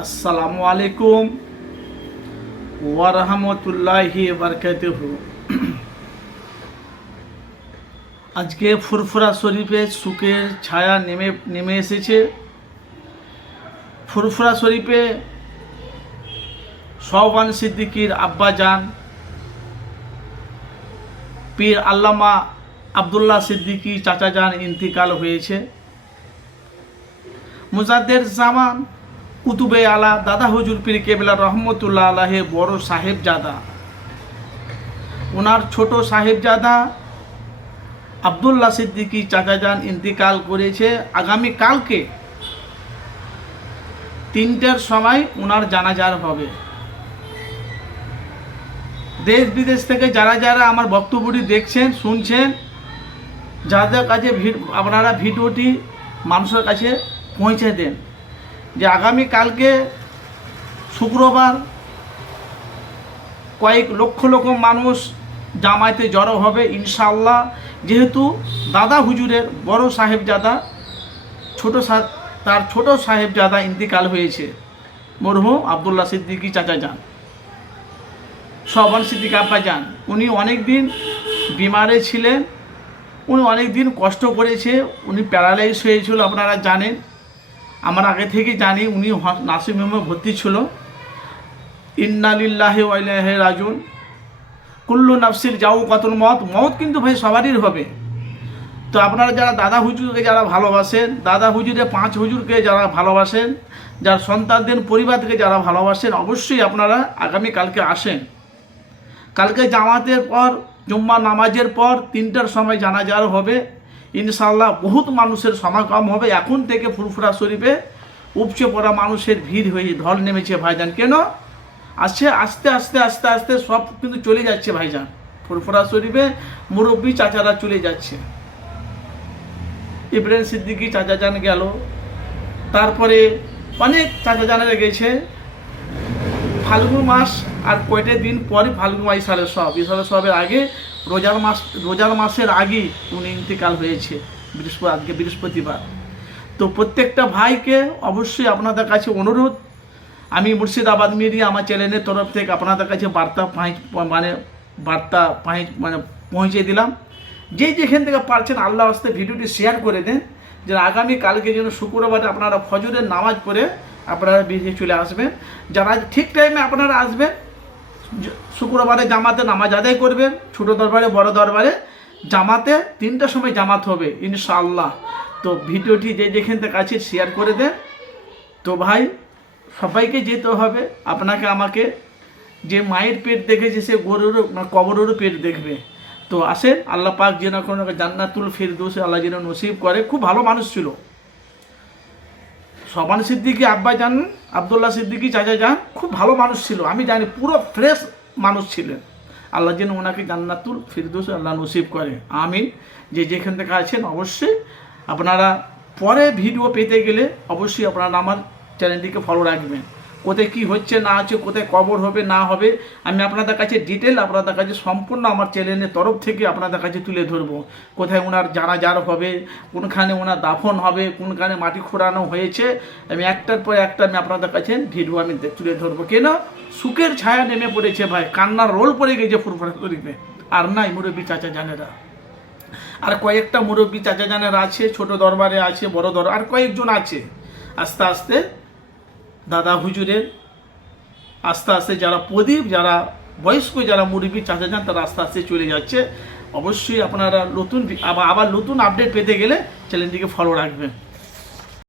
আসসালামু আলাইকুম ওয়ারহমতুল্লাহি বারকাতুহ। আজকে ফুরফুরা শরীফে সুখের ছায়া নেমে নেমে এসেছে। ফুরফুরা শরীফে সহবান সিদ্দিকির আব্বা যান পীর আল্লামা আবদুল্লাহ সিদ্দিকি চাচা যান ইন্তিকাল হয়েছে। মুজাদ্দের জামান কুতুবে আলা দাদা হুজুর পীর কেবলা রহমতুল্লাহ আলাহে বড় সাহেবজাদা। ওনার ছোট সাহেবজাদা আবদুল্লাহ সিদ্দিকি চাচাজান ইন্তিকাল করেছে আগামী কালকে। তিনটের সময় ওনার জানাজার হবে। দেশ বিদেশ থেকে যারা যারা আমার বক্তব্যটি দেখছেন, শুনছেন, যাদের কাছে আপনারা ভিডিওটি মানুষের কাছে পৌঁছে দেন। যে আগামী কালকে শুক্রবার কয়েক লক্ষ লক্ষ মানুষ জামায়াতে জড়ো হবে, ইনশাআল্লাহ। যেহেতু দাদা হুজুরের বড় সাহেবজাদা, ছোট তার ছোট সাহেবজাদা ইন্তিকাল হয়েছে। মরহুম আবদুল্লাহ সিদ্দিকী চাচা যান। সবান সিদ্দিক আব্বা যান। উনি অনেক দিন বিমারে ছিলেন, উনি অনেক দিন কষ্ট করেছে, উনি প্যারালাইজ হয়েছিল, আপনারা জানেন। আমার আগে থেকে জানি উনি হ- নার্সিং হোমে ভর্তি ছিল। ইন্নালিল্লাহে ওয়াইলাহে রাজুন কুল্লু নাফসির যাও কতল মত মত কিন্তু ভাই সবারই হবে। তো আপনারা যারা দাদা হুজুরকে যারা ভালোবাসেন, দাদা হুজুরে পাঁচ হুজুরকে যারা ভালোবাসেন, যার সন্তানদের পরিবারকে যারা ভালোবাসেন, অবশ্যই আপনারা আগামী কালকে আসেন। কালকে জামাতের পর জুম্মা নামাজের পর তিনটার সময় জানাজার হবে। ইনশাল্লাহ বহুত মানুষের সমাগম হবে। এখন থেকে ফুরফুরা শরীফে উপচে পড়া মানুষের ভিড় হয়ে ঢল নেমেছে ভাইজান। কেন? আসছে, আস্তে আস্তে আস্তে আস্তে সব কিন্তু চলে যাচ্ছে ভাইজান। ফুরফুরা শরীফে মুরব্বী চাচারা চলে যাচ্ছে। ইব্রাহিম সিদ্দিকি চাচা যান গেল। তারপরে অনেক চাচা জানেরা গেছে। ফাল্গুন মাস আর কয়টা দিন পরে ফাল্গুন মাস সালের সব। ইসালের সবের আগে রোজার মাস, রোজার মাসের আগেই উনি ইন্তেকাল হয়েছে বৃহস্পতি আজকে বৃহস্পতিবার। তো প্রত্যেকটা ভাইকে অবশ্যই আপনাদের কাছে অনুরোধ, আমি মুর্শিদাবাদ মিডিয়া আমার চ্যানেলের তরফ থেকে আপনাদের কাছে বার্তা পাই- মানে বার্তা পাই- মানে পৌঁছে দিলাম। যে যেখান থেকে পারছেন আল্লাহ আস্তে ভিডিওটি শেয়ার করে দেন যে আগামী কালকে যেন শুক্রবারে আপনারা ফজরের নামাজ পড়ে আপনারা বেরিয়ে চলে আসবেন। যারা ঠিক টাইমে আপনারা আসবেন শুক্রবারে জামাতে নামাজ আদায় করবেন, ছোট দরবারে, বড় দরবারে। জামাতে তিনটার সময় জামাত হবে, ইনশাআল্লাহ। তো ভিডিওটি যে যেখান থেকে আছে শেয়ার করে দেন। তো ভাই, সবাইকে যেতে হবে। আপনাকে আমাকে যে মায়ের পেট দেখেছে, সে গরুর মানে কবরেরও পেট দেখবে। তো আসেন, আল্লাহ পাক যেন কোনো জান্নাতুল ফিরদৌসে, আল্লাহ যেন নসিব করে। খুব ভালো মানুষ ছিল। সবান সিদ্দিকি আব্বা যান, আবদুল্লাহ সিদ্দিকি, চাচা যান, খুব ভালো মানুষ ছিল। আমি জানি পুরো ফ্রেশ মানুষ ছিলেন। আল্লাহ যেন ওনাকে জান্নাতুল ফিরদৌস আল্লাহ নসিব করে আমি যে যেখান থেকে আছেন অবশ্যই আপনারা পরে ভিডিও পেতে গেলে অবশ্যই আপনারা আমার চ্যানেলটিকে ফলো রাখবেন। কোথায় কি হচ্ছে, না আছে কোথায় কবর হবে, না হবে, আমি আপনাদের কাছে ডিটেল আপনাদের কাছে সম্পূর্ণ আমার চ্যানেলের তরফ থেকে আপনাদের কাছে তুলে ধরবো। কোথায় ওনার জানা যার হবে, কোনখানে ওনার দাফন হবে, কোনখানে মাটি খোঁড়ানো হয়েছে, আমি একটার পর একটা আমি আপনাদের কাছে ভিডিও আমি তুলে ধরবো। কেন? সুখের ছায়া নেমে পড়েছে ভাই, কান্নার রোল পড়ে গেছে ফুরফুরা শরীফে আর নাই মুরব্বী চাচা জানেরা। আর কয়েকটা মুরব্বী চাচা জানেরা আছে, ছোট দরবারে আছে, বড় দরবার আর কয়েকজন আছে। আস্তে আস্তে দাদা হুজুরের আস্তে আস্তে যারা প্রদীপ, যারা বয়স্ক, যারা মুরব্বী চাষে যান, তারা আস্তে আস্তে চলে যাচ্ছে। অবশ্যই আপনারা নতুন, আবার আবার নতুন আপডেট পেতে গেলে চ্যানেলটিকে ফলো রাখবেন।